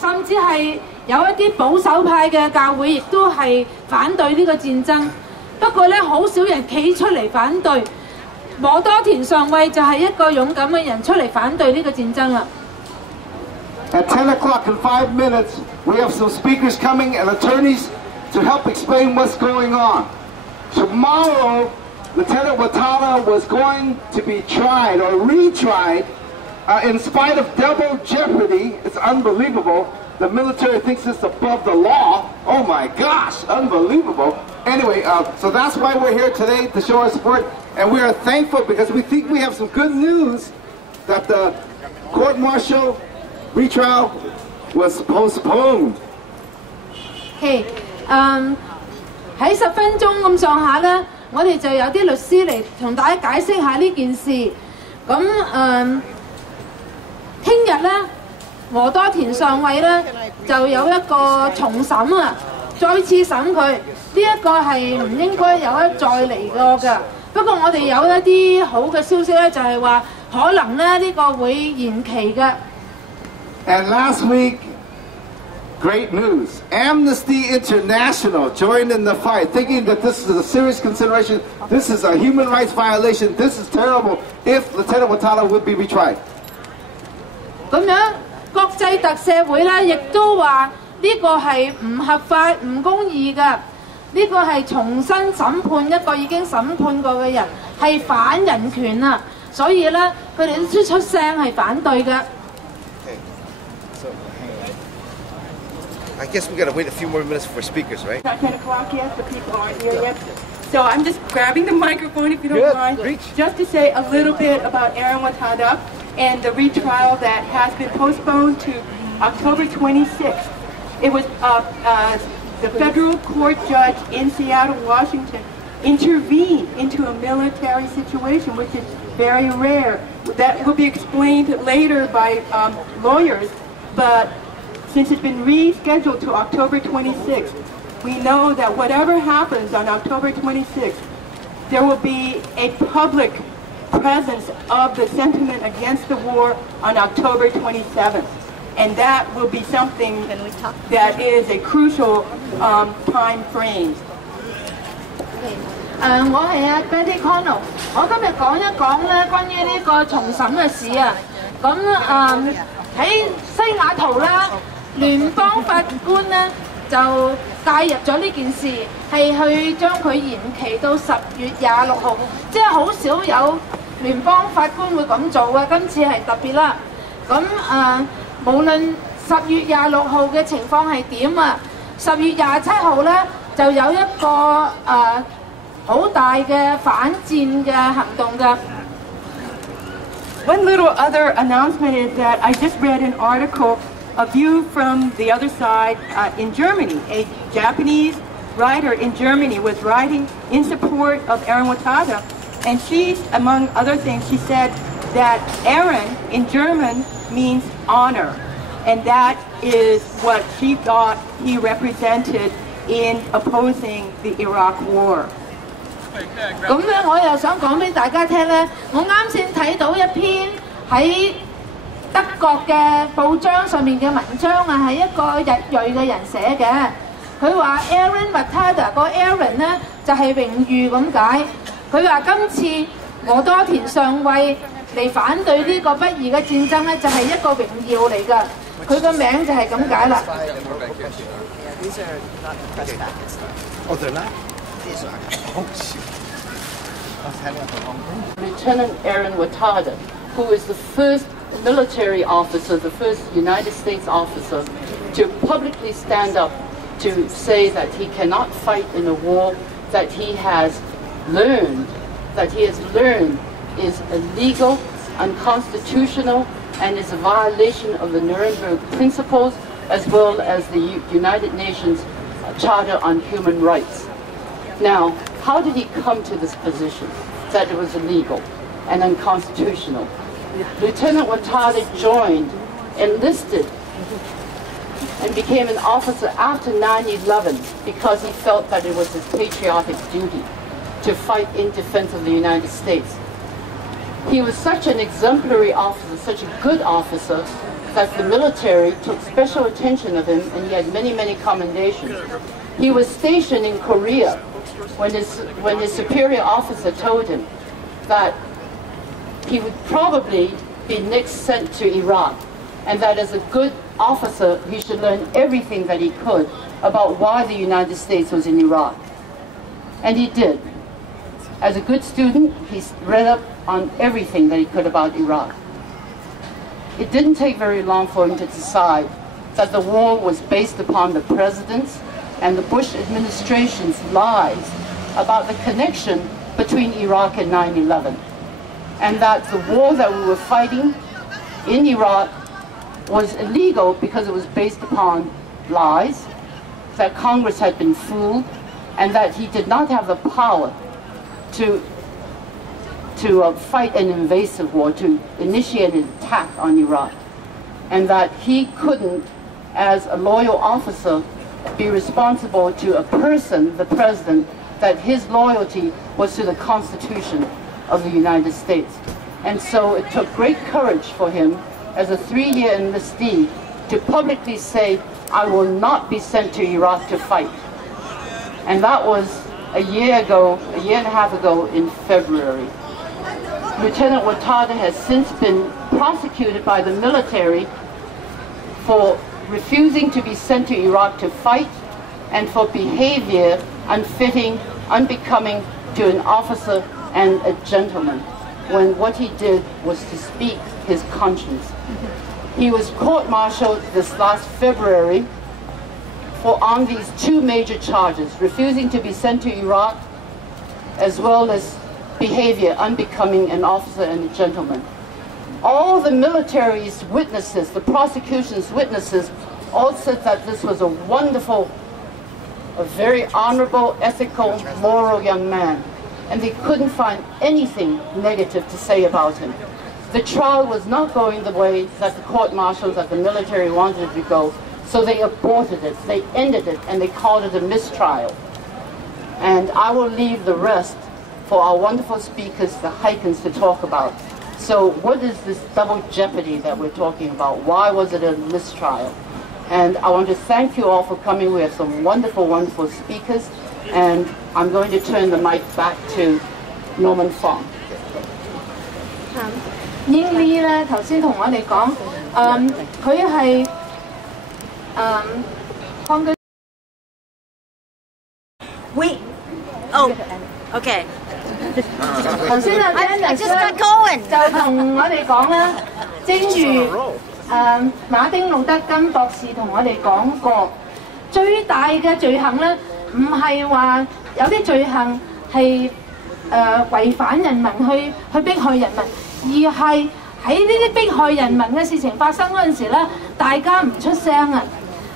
甚至係有一啲保守派嘅教會，亦都係反對呢個戰爭。不過咧，好少人企出嚟反對。摩多田上尉就係一個勇敢嘅人出嚟反對呢個戰爭啦。At 10 o'clock in 5 minutes, we have some speakers coming and attorneys to help explain what's going on. Tomorrow, Lieutenant Watada was going to be tried or retried in spite of double jeopardy. It's unbelievable. The military thinks it's above the law. Oh my gosh, unbelievable. Anyway, so that's why we're here today, to show our support. And we are thankful because we think we have some good news that the court-martial retrial was postponed. Okay, 喺10分鐘咁上下咧，我哋就有啲律師嚟同大家解釋下呢件事。咁聽日咧，摩多田上尉咧就有一個重審啊，再次審佢。呢一個係唔應該有得再嚟過㗎。不過我哋有一啲好嘅消息咧，就係話可能咧呢個會延期嘅。And last week, great news. Amnesty International joined in the fight, thinking that this is a serious consideration. This is a human rights violation. This is terrible if Lieutenant Watada would be retried. 咁樣國際特赦會咧，亦都話呢個係唔合法、唔公義嘅。呢個係重新審判一個已經審判過嘅人，係反人權啊！所以咧，佢哋都出聲係反對嘅。I guess we got to wait a few more minutes for speakers, right? Not 10 o'clock yet, the people aren't here yet. So I'm just grabbing the microphone, if you don't mind, just to say a little bit about Ehren Watada and the retrial that has been postponed to October 26th. It was the federal court judge in Seattle, Washington, intervened into a military situation, which is very rare. That will be explained later by lawyers, but since it's been rescheduled to October 26th, we know that whatever happens on October 26th, there will be a public presence of the sentiment against the war on October 27th. And that will be something that is a crucial time frame. 我係Betty Kano， 我今日講一講咧關於呢個重審嘅事啊。咁喺西雅圖啦，聯邦法官咧就介入咗呢件事，係去將佢延期到10月26號，即係好少有聯邦法官會咁做嘅，今次係特別啦。咁無論10月26號嘅情況係點啊，10月27號咧就有一個好大嘅反戰嘅行動㗎。One little other announcement is that I just read an article, a view from the other side in Germany. A Japanese writer in Germany was writing in support of Ehren Watada, and she, among other things, she said that Ehren in German means honor, and that is what she thought he represented in opposing the Iraq War. 咁咧，我又想講俾大家聽咧，我啱先睇到一篇喺德國嘅報章上面嘅文章啊，係一個日裔嘅人寫嘅。佢話 Ehren Watada 個 Ehren 咧就係榮譽咁解。佢話今次摩多田上尉嚟反對呢個不義嘅戰爭咧，就係一個榮耀嚟㗎。佢個名就係咁解啦。Oh, they're not? Oh, shoot. Lieutenant Ehren Watada, who is the first military officer, the first United States officer to publicly stand up to say that he cannot fight in a war that he has learned is illegal, unconstitutional, and is a violation of the Nuremberg principles as well as the United Nations Charter on Human Rights. Now, how did he come to this position that it was illegal and unconstitutional? Lieutenant Watada enlisted and became an officer after 9/11 because he felt that it was his patriotic duty to fight in defense of the United States. He was such an exemplary officer, such a good officer, that the military took special attention of him, and he had many, many commendations. He was stationed in Korea when his superior officer told him that he would probably be next sent to Iraq, and that as a good officer he should learn everything that he could about why the United States was in Iraq. And he did. As a good student, he read up on everything that he could about Iraq. It didn't take very long for him to decide that the war was based upon the president's and the Bush administration's lies about the connection between Iraq and 9/11, and that the war that we were fighting in Iraq was illegal because it was based upon lies, that Congress had been fooled, and that he did not have the power to fight an invasive war, to initiate an attack on Iraq, and that he couldn't, as a loyal officer, be responsible to a person, the president, that his loyalty was to the Constitution of the United States. And so it took great courage for him as a 3-year enlistee to publicly say, I will not be sent to Iraq to fight. And that was a year and a half ago in February. Lieutenant Watada has since been prosecuted by the military for refusing to be sent to Iraq to fight and for behavior unfitting, unbecoming to an officer and a gentleman, when what he did was to speak his conscience. He was court-martialed this last February on these 2 major charges, refusing to be sent to Iraq as well as behavior unbecoming an officer and a gentleman. All the military's witnesses, the prosecution's witnesses, all said that this was a wonderful, a very honorable, ethical, moral young man, and they couldn't find anything negative to say about him. The trial was not going the way that the court-martials, that the military wanted it to go, so they aborted it, they ended it, and they called it a mistrial. And I will leave the rest for our wonderful speakers, the Hikens, to talk about. So what is this double jeopardy that we're talking about? Why was it a mistrial? And I want to thank you all for coming. We have some wonderful, wonderful speakers, and I'm going to turn the mic back to Norman Fong. 英利咧頭先同我哋講，佢係抗拒。Okay. 頭先啊 Janice 就同我哋講啦，正如馬丁路德金博士同我哋講過，最大嘅罪行咧，唔係話有啲罪行係違反人民去迫害人民，而係喺呢啲迫害人民嘅事情發生嗰陣時咧，大家唔出聲啊！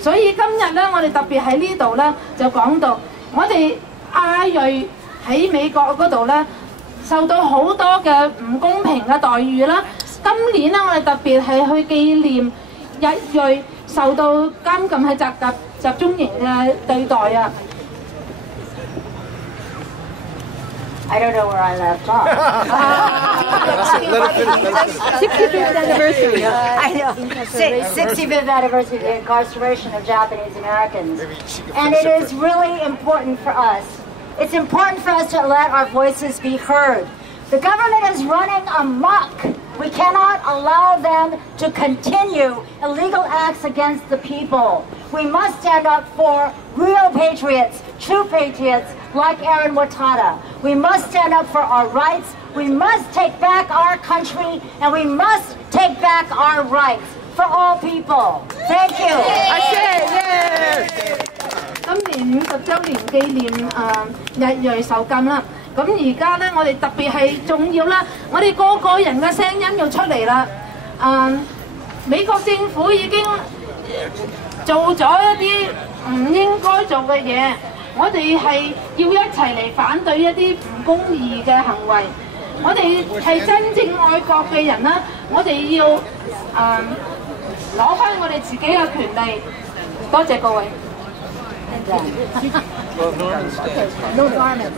所以今日咧，我哋特別喺呢度咧就講到，我哋亞裔喺美國嗰度咧受到好多嘅唔公平嘅待遇啦。今年咧，我哋特別係去紀念日裔受到監禁喺集中營嘅對待啊！ I don't know where I left off. 65th anniversary. I know. 65th anniversary of the incarceration of Japanese Americans. And it is really important for us. It's important for us to let our voices be heard. The government is running amok. We cannot allow them to continue illegal acts against the people. We must stand up for real patriots, true patriots, like Ehren Watada. We must stand up for our rights. We must take back our country, and we must take back our rights for all people. Thank you. I say, 今年50週年紀念日裔受禁啦。咁而家咧，我哋特別係重要啦，我哋個個人嘅聲音要出嚟啦。美國政府已經做咗一啲唔應該做嘅嘢。 我哋係要一齊嚟反對一啲唔公義嘅行為。我哋係真正愛國嘅人啦，我哋要攞翻我哋自己嘅權利。多謝各位。No Norman.